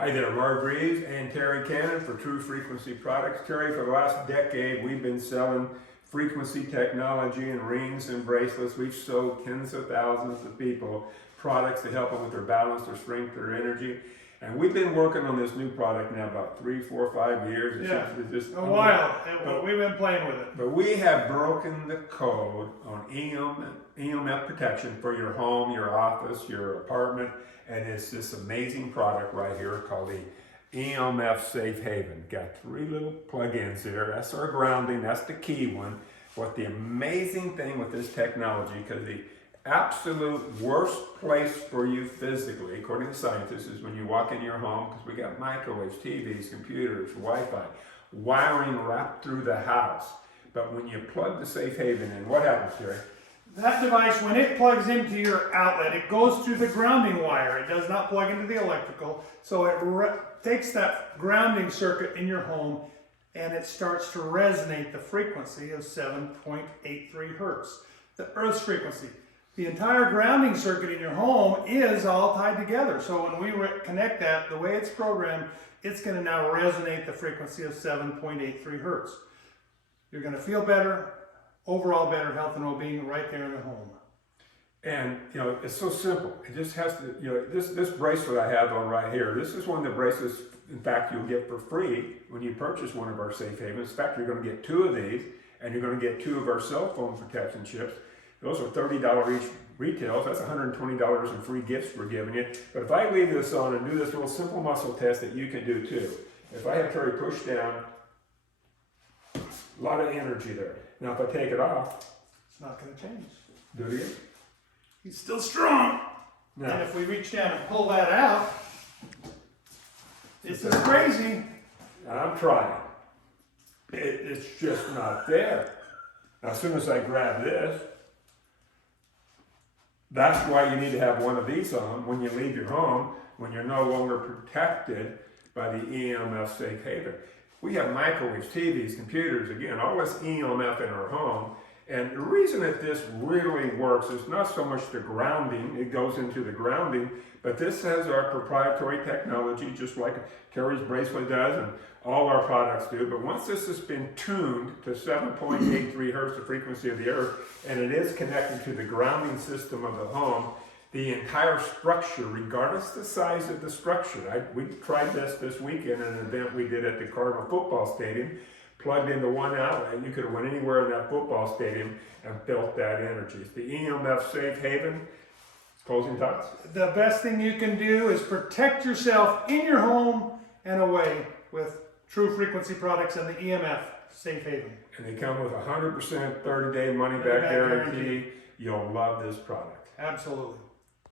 Hi there, Marv Reeves and Terry Cannon for True Frequency Products. Terry, for the last decade, we've been selling frequency technology and rings and bracelets. We've sold tens of thousands of people products to help them with their balance, their strength, their energy. And we've been working on this new product now about 3, 4, 5 years. It's just a while, but we've been playing with it. But we have broken the code on EMF protection for your home, your office, your apartment, and it's this amazing product right here called the EMF Safe Haven. Got 3 little plug-ins here. That's our grounding, that's the key one. What the amazing thing with this technology, because the absolute worst place for you physically, according to scientists, is when you walk in your home, because we got microwaves, TVs, computers, Wi-Fi, wiring wrapped through the house. But when you plug the Safe Haven in, what happens, Jerry? That device, when it plugs into your outlet, it goes through the grounding wire. It does not plug into the electrical. So it takes that grounding circuit in your home and it starts to resonate the frequency of 7.83 hertz, the Earth's frequency. The entire grounding circuit in your home is all tied together. So when we connect that, the way it's programmed, it's going to now resonate the frequency of 7.83 hertz. You're going to feel better, overall better health and well-being right there in the home. And, you know, it's so simple. It just has to, you know, this bracelet I have on right here, this is one of the bracelets, in fact, you'll get for free when you purchase one of our Safe Havens. In fact, you're going to get 2 of these, and you're going to get 2 of our cell phone protection chips. Those are $30 each retails. That's $120 in free gifts we're giving you. But if I leave this on and do this little simple muscle test that you can do too, if I have Terry push down, a lot of energy there. Now if I take it off, it's not going to change. Do it again. He's still strong. Now, and if we reach down and pull that out, it's just crazy. I'm trying. It's just not there. Now, as soon as I grab this, that's why you need to have one of these on when you leave your home, when you're no longer protected by the EMF Safe Haven. We have microwaves, TVs, computers, again, all this EMF in our home. And the reason that this really works is not so much the grounding, it goes into the grounding, but this has our proprietary technology, just like Terry's bracelet does and all our products do. But once this has been tuned to 7.83 hertz, the frequency of the earth, and it is connected to the grounding system of the home, the entire structure, regardless the size of the structure. We tried this weekend in an event we did at the Cardinal football stadium, plugged into one outlet, you could have went anywhere in that football stadium and felt that energy. It's the EMF Safe Haven. Closing thoughts? The best thing you can do is protect yourself in your home and away with True Frequency products and the EMF Safe Haven. And they come with 100% 30-day money-back guarantee. You'll love this product. Absolutely.